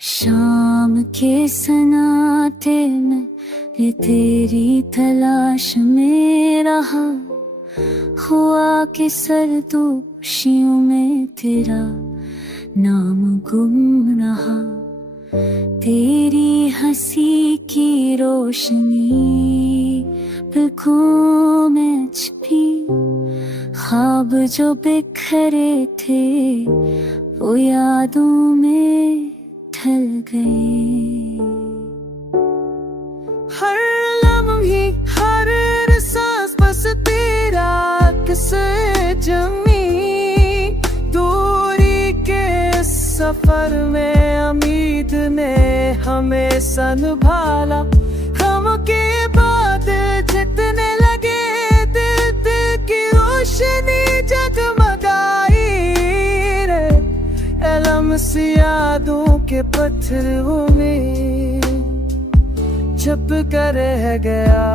शाम के सन्नाटे में ये तेरी तलाश में रहा, हुआ कि सरदोशियों में तेरा नाम गुम रहा। तेरी हंसी की रोशनी पलकों में छिपी, ख्वाब जो बिखरे थे वो यादों में ढल गए। हर लम्हे हर सांस बस तेरा किस्से जमी, दूरी के सफर में उम्मीद ने हमें संभाला। हम के बाद जितने लगे दिल की रोशनी जगमगाई रे, अलम सी यादों के पत्थरों में छप कर रह गया।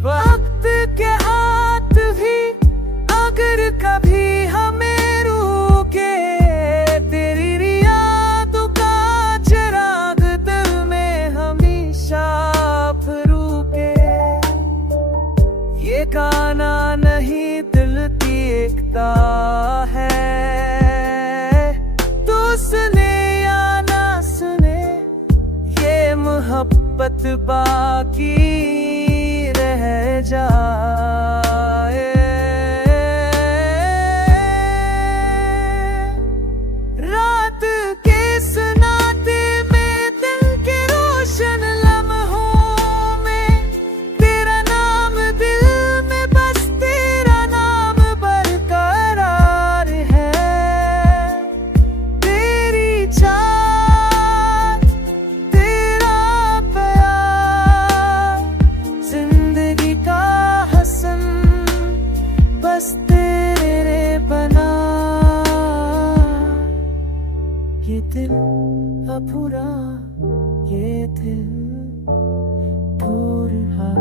वक्त के हाथ भी अगर कभी हमें रोके, तेरी यादों का चिराग दिल में हमेशा फरूके। ये गाना नहीं दिल की एकता है, तो सुने या ना सुने ये मोहब्बत बाकी रह जाए। रात के सन्नाटे में दिल के रोशन लम्हों में तेरा नाम दिल में बस तेरा नाम बरकरार है। तेरी चाहत तेरा प्यार जिंदगी का हसन बस तेरे बना। ये दिल अधूरा, ये दिल दूर है।